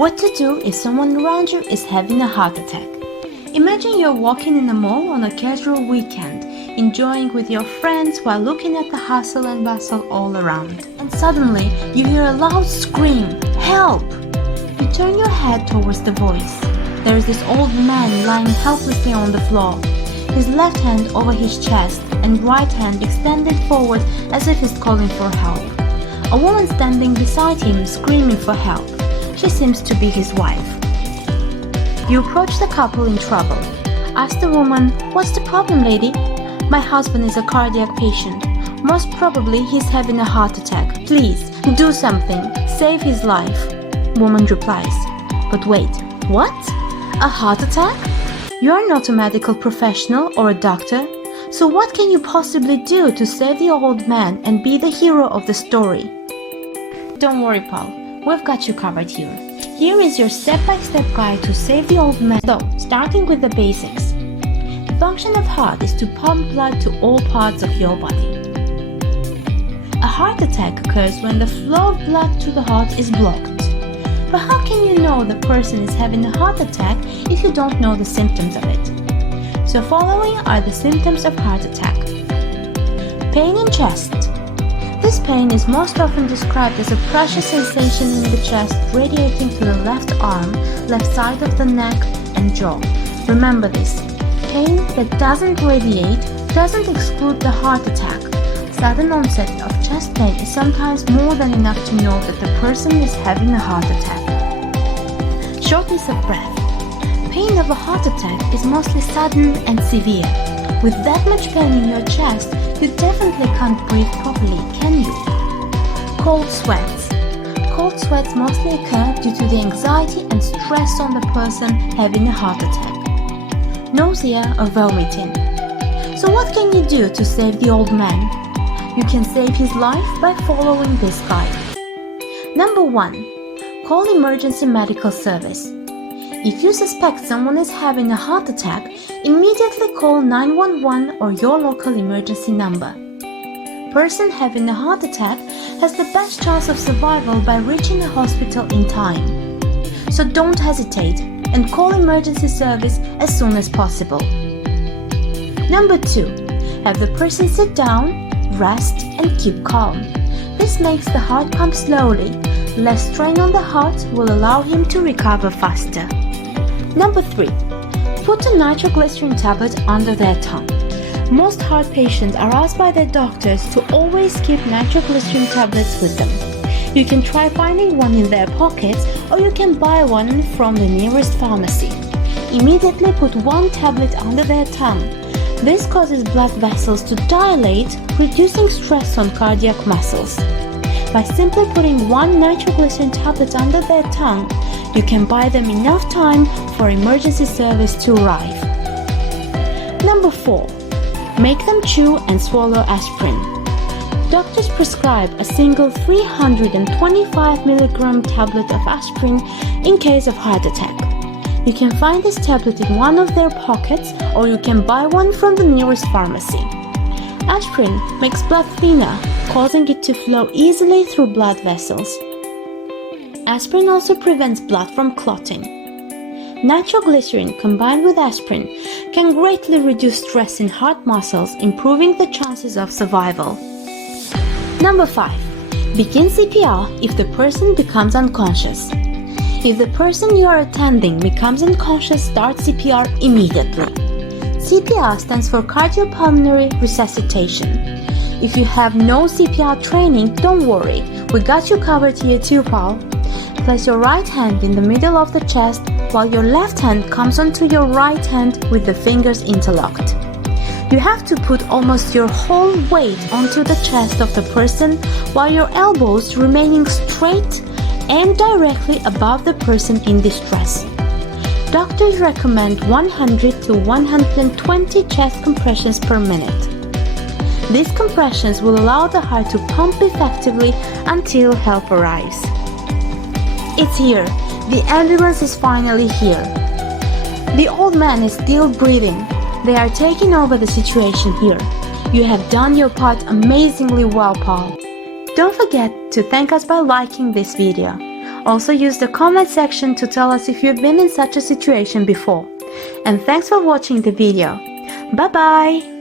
What to do if someone around you is having a heart attack. Imagine you're walking in a mall on a casual weekend, enjoying with your friends while looking at the hustle and bustle all around. And suddenly, you hear a loud scream, "Help!" You turn your head towards the voice. There is this old man lying helplessly on the floor, his left hand over his chest and right hand extended forward as if he's calling for help. A woman standing beside him screaming for help. She seems to be his wife. You approach the couple in trouble. Ask the woman, "What's the problem, lady?" "My husband is a cardiac patient. Most probably he's having a heart attack. Please, do something. Save his life." Woman replies, "But wait, what? A heart attack? You are not a medical professional or a doctor. So what can you possibly do to save the old man and be the hero of the story?" Don't worry, Paul. We've got you covered here. Here is your step-by-step guide to save the old man. So, starting with the basics. The function of heart is to pump blood to all parts of your body. A heart attack occurs when the flow of blood to the heart is blocked. But how can you know the person is having a heart attack if you don't know the symptoms of it? So following are the symptoms of heart attack. Pain in chest. This pain is most often described as a pressure sensation in the chest radiating to the left arm, left side of the neck and jaw. Remember this. Pain that doesn't radiate doesn't exclude the heart attack. Sudden onset of chest pain is sometimes more than enough to know that the person is having a heart attack. Shortness of breath. Pain of a heart attack is mostly sudden and severe. With that much pain in your chest, you definitely can't breathe properly, can you? Cold sweats. Cold sweats mostly occur due to the anxiety and stress on the person having a heart attack. Nausea or vomiting. So what can you do to save the old man? You can save his life by following this guide. Number 1. Call emergency medical service. If you suspect someone is having a heart attack, immediately call 911 or your local emergency number. Person having a heart attack has the best chance of survival by reaching a hospital in time. So don't hesitate and call emergency service as soon as possible. Number 2. Have the person sit down, rest and keep calm. This makes the heart pump slowly. Less strain on the heart will allow him to recover faster. Number 3. Put a nitroglycerin tablet under their tongue. Most heart patients are asked by their doctors to always keep nitroglycerin tablets with them. You can try finding one in their pockets or you can buy one from the nearest pharmacy. Immediately put one tablet under their tongue. This causes blood vessels to dilate, reducing stress on cardiac muscles. By simply putting one nitroglycerin tablet under their tongue, you can buy them enough time for emergency service to arrive. Number 4. Make them chew and swallow aspirin. Doctors prescribe a single 325 mg tablet of aspirin in case of heart attack. You can find this tablet in one of their pockets or you can buy one from the nearest pharmacy. Aspirin makes blood thinner, causing it to flow easily through blood vessels. Aspirin also prevents blood from clotting. Nitroglycerin combined with aspirin can greatly reduce stress in heart muscles, improving the chances of survival. Number 5. Begin CPR if the person becomes unconscious. If the person you are attending becomes unconscious, start CPR immediately. CPR stands for cardiopulmonary resuscitation. If you have no CPR training, don't worry, we got you covered here too, Paul. Place your right hand in the middle of the chest while your left hand comes onto your right hand with the fingers interlocked. You have to put almost your whole weight onto the chest of the person while your elbows remaining straight and directly above the person in distress. Doctors recommend 100 to 120 chest compressions per minute. These compressions will allow the heart to pump effectively until help arrives. It's here. The ambulance is finally here. The old man is still breathing. They are taking over the situation here. You have done your part amazingly well, Paul. Don't forget to thank us by liking this video. Also use the comment section to tell us if you've been in such a situation before. And thanks for watching the video. Bye bye!